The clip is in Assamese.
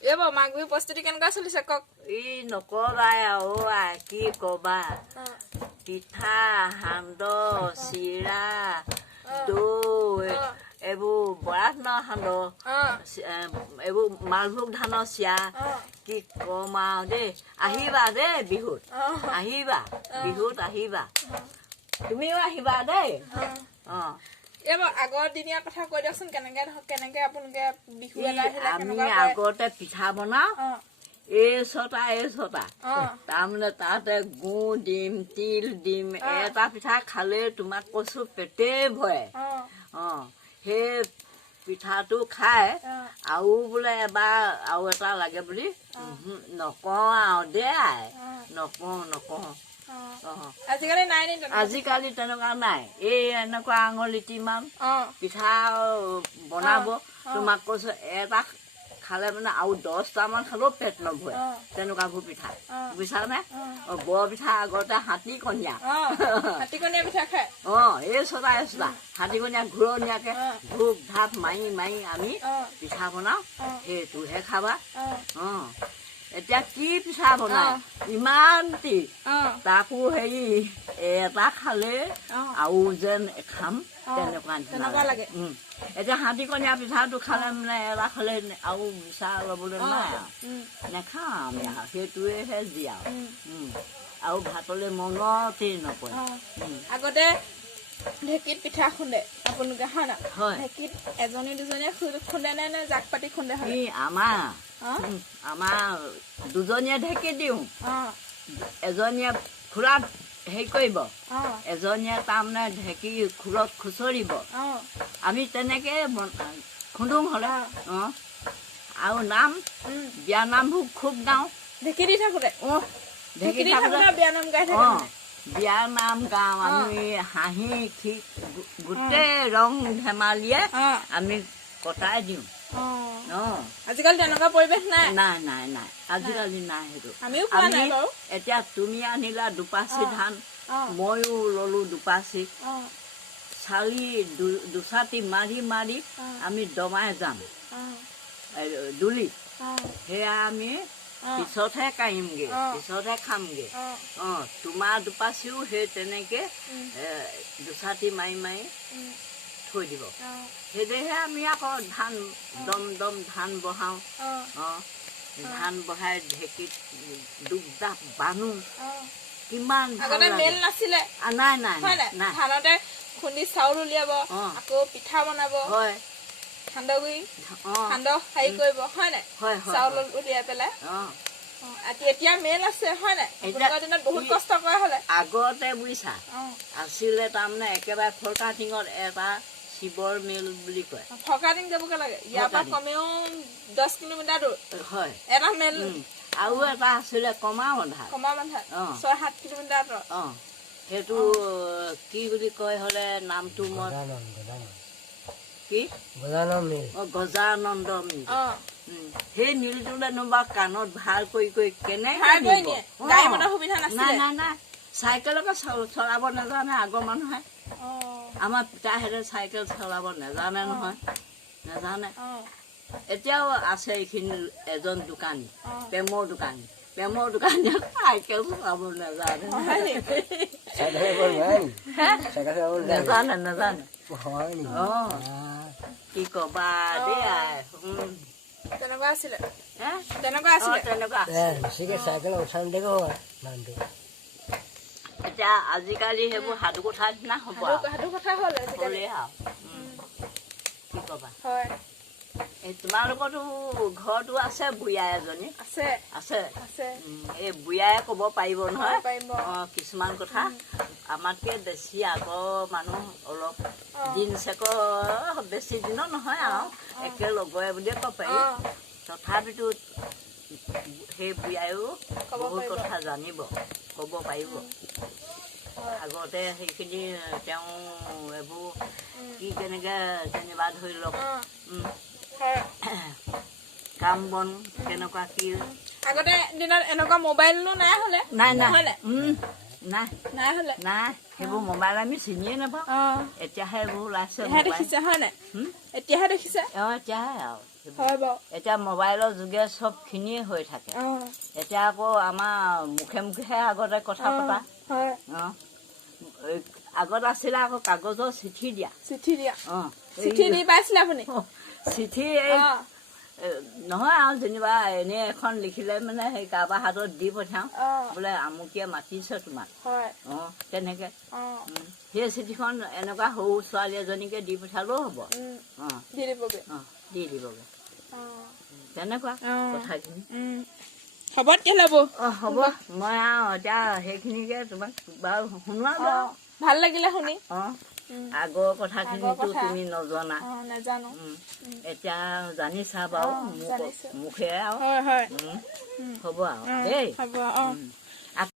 এইবাৰ মাঘ বিহু প্ৰস্তুতি কেনেকুৱা চলিছে কওক নকবাই আৰু কি কবা পিঠা সান্দহ চিৰা দৈ এইবোৰ বৰা ধানৰ সান্দহ এইবোৰ মালভোগ ধানৰ চিৰা কি কম আৰু দেই আহিবা দেই বিহুত আহিবা তুমিও আহিবা দেই এইবাৰ আগৰ দিনীয়া কথা কৈ দিয়কচোন কেনেকে আপোনালোকে বিহু আমি আগতে পিঠা বনাও এই ছটা তাৰমানে তাতে গুড় দিম তিল দিম এটা পিঠা খালে তোমাক কৈছো পেটে ভৰে সেই পিঠাটো খাই আৰু বোলে এবাৰ আৰু এটা লাগে বুলি নকওঁ আৰু দেই নকওঁ আজিকালি তেনেকুৱা নাই এই এনেকুৱা আঙুলিটি মান পিঠা বনাব তোমাক কৈছো এটা খালে মানে আৰু 10টামান খালেও পেট নভৰে তেনেকুৱাবোৰ পিঠা বুজিছানে বৰ পিঠা আগতে হাতীকণীয়া পিঠা খাই এই ছটা হাতীকণীয়া ঘূৰণীয়াকে ধূপ ধাপ মাৰি আমি পিঠা বনাও সেইটোহে খাবা এতিয়া কি পিঠা বনাই ইমান তাকো হেৰি এটা খালে আৰু যেন খাম তেনেকুৱা লাগে এতিয়া হাতীকণীয়া পিঠাটো খালে মানে এটা খালে আৰু বিচাৰ লবলৈ নাই নেখাওঁ আমি সেইটোৱেহে যি আৰু ভাতলৈ মনতেই নপৰে আগতে ঢেঁকীত পিঠা খুন্দে আপোনালোকে হয় না ঢেঁকীত এজনী দুজনীয়ে খুন্দে নে জাক পাতি খুন্দে আমাৰ দুজনীয়ে ঢেঁকী দিওঁ এজনীয়ে খোলাত হেৰি কৰিব এজনীয়ে তাৰমানে ঢেঁকী খোলত খুচৰিব আমি তেনেকে খুন্দো হলে আৰু নাম বিয়া নামবোৰ খুব গাওঁ ঢেঁকী দি থাকোতে বিয়া নাম গাওঁ আমি হাঁহি গোটেই ৰং ধেমালিয়ে আমি কটাই দিওঁ আজিকালি তেনেকুৱা পৰিৱেশ নাই আজিকালি নাই সেইটো আমিও এতিয়া তুমি আনিলা দুপাচি ধান ময়ো ললো দুপাচি চালি দুচাটি মাৰি আমি দমাই যাম দুলিত সেয়া আমি পিছতহে কাঢ়িমগে পিছতহে খামগে তোমাৰ দুপাচিও সেই তেনেকে দুচাটি মাৰি থৈ দিব সেইদেহে আমি আকৌ ধান দম ধান বহাও ধান বহাই ঢেঁকীত দুগদাপ বানো কিমান মেল নাছিলে নাই ধানতে খুন্দি চাউল উলিয়াব আকৌ পিঠা বনাব সান্দহ হেৰি কৰিব হয় নাই চাউল উলিয়াই পেলাই এতিয়া মেল আছে হয় নাই দিনত বহুত কষ্ট কৰা হলে আগতে বুজিছা আছিলে তাৰমানে একেবাৰে ফৰকা টিঙত এটা শিৱৰ মেল বুলি কয় ফৰকা টিং যাবগে লাগে ইয়াৰ পৰা কমেও 10 কিলোমিটাৰ দূৰ হয় এটা মেল আৰু এটা আছিলে কমা বন্ধা 6-7 কিলোমিটাৰ সেইটো কি বুলি কয় হলে নামটো মই কি গজানন্দ মিল সেই মিলটোলে নোবা কাণত ভাল কৰি কেনেকে নাই চাইকেলকে চলাব নাজানে আগৰ মানুহে আমাৰ পিতাহেঁতে চাইকেল চলাব নাজানে নহয় এতিয়াও আছে এইখিনি এজন দোকানী প্ৰেমৰ দোকানী চাইকেল চলাব নাজানে কি কবা দেই এতিয়া আজিকালি সেইবোৰ সাধু কথা নিচিনা হব কি কবা তোমালোকৰতো ঘৰতো আছে বুঢ়া এজনী আছে এই বুঢ়াই কব পাৰিব নহয় কিছুমান কথা আমাতকে বেছি আগৰ মানুহ অলপ দিন চেকৰ বেছি দিনৰ নহয় আৰু একেলগৰে বুলিয়ে ক'ব পাৰি তথাপিতো সেই বুঢ়াইও বহুত কথা জানিব ক'ব পাৰিব আগতে সেইখিনি তেওঁ এইবোৰ কি কেনেকে যেনিবা ধৰি লওক কাম বন কেনেকুৱা কি আগতে দিনত এনেকুৱা মোবাইলনো নাই হলে নাই নাই নাই হলে নাই সেইবোৰ মোবাইল আমি চিনিয়ে নাপাওঁ এতিয়াহে এইবোৰ ওলাইছে দেখিছে হয় নাই এতিয়াহে দেখিছে এতিয়াহে আৰু হয় বাৰু এতিয়া মোবাইলৰ যোগে চবখিনিয়ে হৈ থাকে এতিয়া আকৌ আমাৰ মুখে মুখেহে আগতে কথা পতা আগত আছিলে আকৌ কাগজৰ চিঠি দিয়া চিঠি দি পাইছিলে আপুনি চিঠি নহয় আৰু যেনিবা এনে এখন লিখিলে মানে সেই কাৰোবাৰ হাতত দি পঠিয়াও বোলে আমুকীয়ে মাতিছে তোমাক তেনেকে সেই চিঠিখন এনেকুৱা সৰু ছোৱালী এজনীকে দি পঠিয়ালেও হ'ব দি দিবগে তেনেকুৱা কথাখিনি হ'ব তেতিয়াহ'লে হ'ব মই আৰু এতিয়া সেইখিনিকে তোমাক বাৰু শুনোৱা বাৰু ভাল লাগিলে শুনি আগৰ কথাখিনিতো তুমি নজনা নাজানো এতিয়া জানিছা বাৰু মুখে আৰু হ'ব আৰু দেই